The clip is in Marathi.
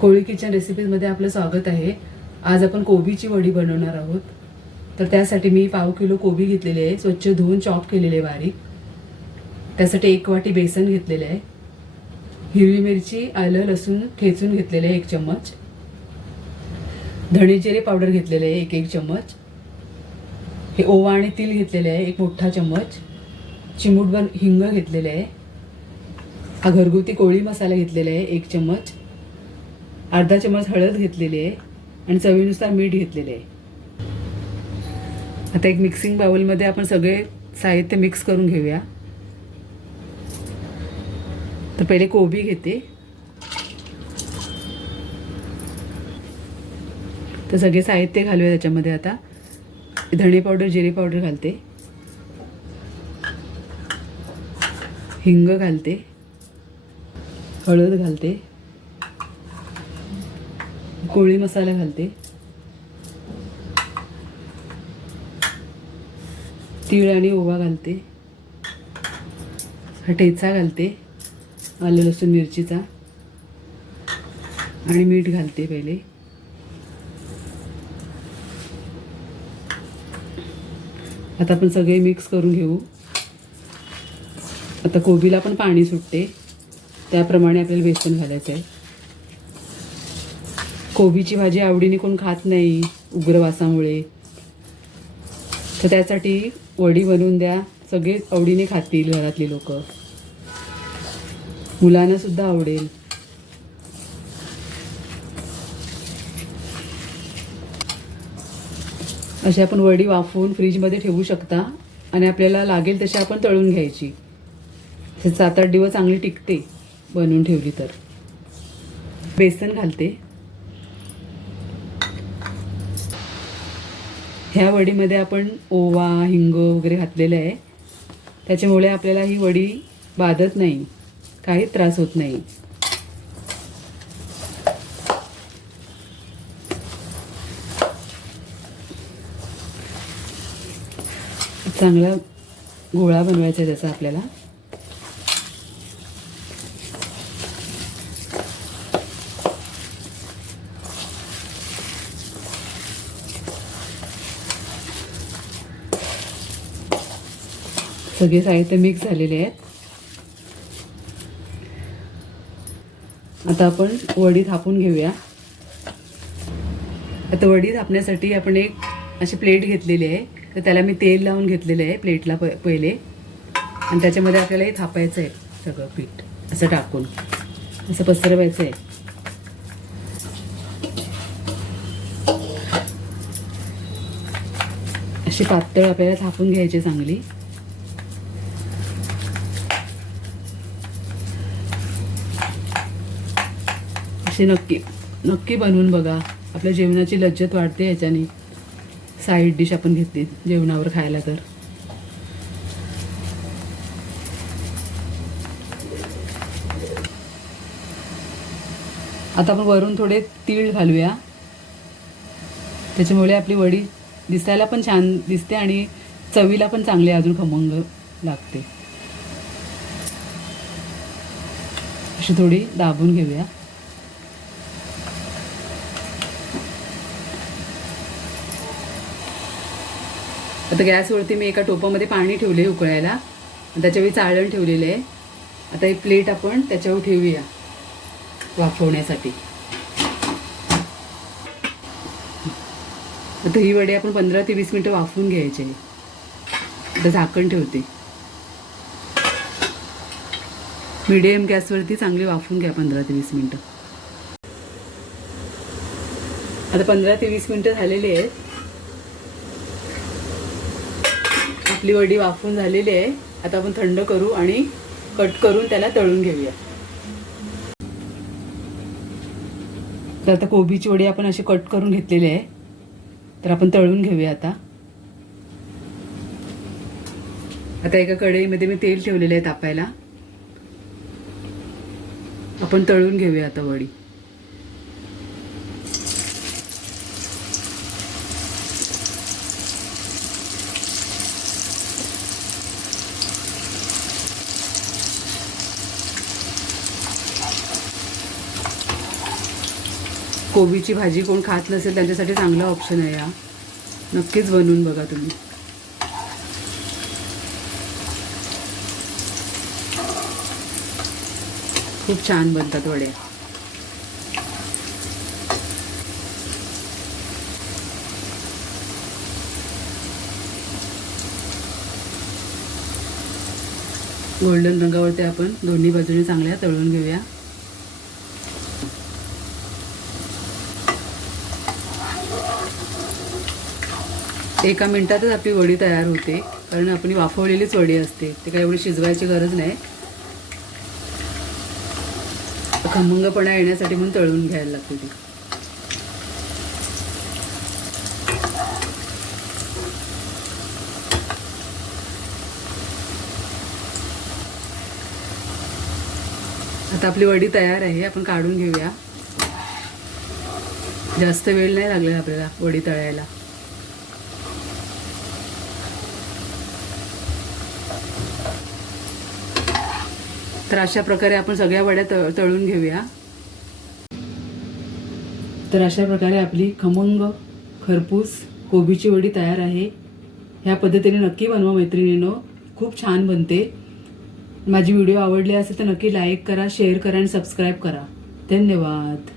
कोळी किचन रेसिपीजमध्ये आपलं स्वागत आहे. आज आपण कोबीची वडी बनवणार आहोत. तर त्यासाठी मी पाव किलो कोबी घेतलेली आहे. स्वच्छ धुवून चॉप केलेले आहे बारीक. त्यासाठी एक वाटी बेसन घेतलेले आहे. हिरवी मिरची आलं लसूण ठेचून घेतलेले आहे एक चम्मच. धणे जिरे पावडर घेतलेले आहे एक एक चम्मच. हे ओवा आणि तिल घेतलेले आहे एक मोठा चम्मच. चिमूटभर हिंग घेतलेले आहे. हा घरगुती कोळी मसाला घेतलेला आहे एक चम्मच. अर्धा चम्मच हळद घेतलेली आहे आणि चवीनुसार मीठ घेतलेले आहे. आता एक मिक्सिंग बाउलमध्ये आपण सगळे साहित्य मिक्स करून घेऊया. तर पहिले कोबी घेते. तर सगळे साहित्य घालूया त्याच्यामध्ये आता. धणे पावडर जिरे पावडर घालते. हिंग घालते. हळद घालते. कोळी मसाला घालते. तीळ आणि ओवा घालते. हा ठेचा घालते. आलं लसूण मिरचीचा. आणि मीठ घालते पहिले. आता आपण सगळे मिक्स करून घेऊ. आता कोबीला पण पाणी सुटते. त्याप्रमाणे आपल्याला बेसन घालायचं आहे. कोबीची भाजी आवडीने कोण खात नाही उग्रवासामुळे. तर त्यासाठी वडी बनवून द्या. सगळे आवडीने खातील घरातली लोक. मुलांना सुद्धा आवडेल. अशी आपण वडी वाफवून फ्रीजमध्ये ठेवू शकता आणि आपल्याला लागेल तशी आपण तळून घ्यायची. सात आठ दिवस चांगली टिकते बनवून ठेवली तर. बेसन घालते. ह्या वडीमध्ये आपण ओवा हिंग वगैरे घातलेलं आहे. त्याच्यामुळे आपल्याला ही वडी बाधत नाही. काही त्रास होत नाही. चांगला गोळा बनवायचा आहे त्याचा आपल्याला. सगळे साहित्य मिक्स झालेले आहेत. आता आपण वडी थापून घेऊया. आता वडी थापण्यासाठी आपण एक अशी प्लेट घेतलेली आहे. तर त्याला मी तेल लावून घेतलेलं आहे प्लेटला प पहिले. आणि त्याच्यामध्ये आपल्याला हे थापायचं आहे सगळं पीठ. असं टाकून. असं पसरवायचं आहे. अशी पातळ आपल्याला थापून घ्यायची चांगली. असे नक्की नक्की बनवून बघा. आपल्या जेवणाची लज्जत वाढते याच्याने. साईड डिश आपण घेतली जेवणावर खायला तर. आता आपण वरून थोडे तीळ घालूया. त्याच्यामुळे आपली वडी दिसायला पण छान दिसते आणि चवीला पण चांगली अजून खमंग लागते. अशी थोडी दाबून घेऊया. आता गॅसवरती मी एका टोपामध्ये पाणी ठेवले उकळायला. त्याच्यावेळी चाळण ठेवलेलं आहे. आता एक प्लेट आपण त्याच्यावर ठेवूया वाफवण्यासाठी. आता ही वडी आपण पंधरा ते वीस मिनटं वाफवून घ्यायचे. आता झाकण ठेवते. मिडियम गॅसवरती चांगली वाफवून घ्या पंधरा ते वीस मिनटं. आता पंधरा ते वीस मिनटं झालेली आहेत. आपली वडी वाफून झालेली आहे. आता आपण थंड करू आणि कट करून त्याला तळून घेऊया. तर आता कोबीची वडी आपण अशी कट करून घेतलेली आहे. तर आपण तळून घेऊया आता. आता एका कढईमध्ये मी तेल ठेवलेलं आहे तापायला. आपण तळून घेऊया आता वडी. कोबीची भाजी कोण खात नसेल त्यांच्यासाठी चांगला ऑप्शन आहे हा. नक्कीच बनवून बघा तुम्ही. खूप छान बनतात वड्या गोल्डन रंगावरती आपण दोन्ही बाजूने चांगल्या तळून घेऊया. एका मिनिटातच आपली वडी तयार होते. कारण आपली वाफवलेलीच वडी असते. ते काय एवढी शिजवायची गरज नाही. खमंगपणा येण्यासाठी म्हणून तळून घ्यायला लागते ती. आता आपली वडी तयार आहे. आपण काढून घेऊया. जास्त वेळ नाही लागला आपल्याला वडी तळायला. तर अशा प्रकारे आपण सगळ्या वड्या तळ तळून घेऊया. तर अशा प्रकारे आपली खमंग खरपूस कोबीची वडी तयार आहे. ह्या पद्धतीने नक्की बनवा मैत्रिणीनो. खूप छान बनते. माझी व्हिडिओ आवडली असेल तर नक्की लाईक करा शेअर करा आणि सबस्क्राईब करा. धन्यवाद.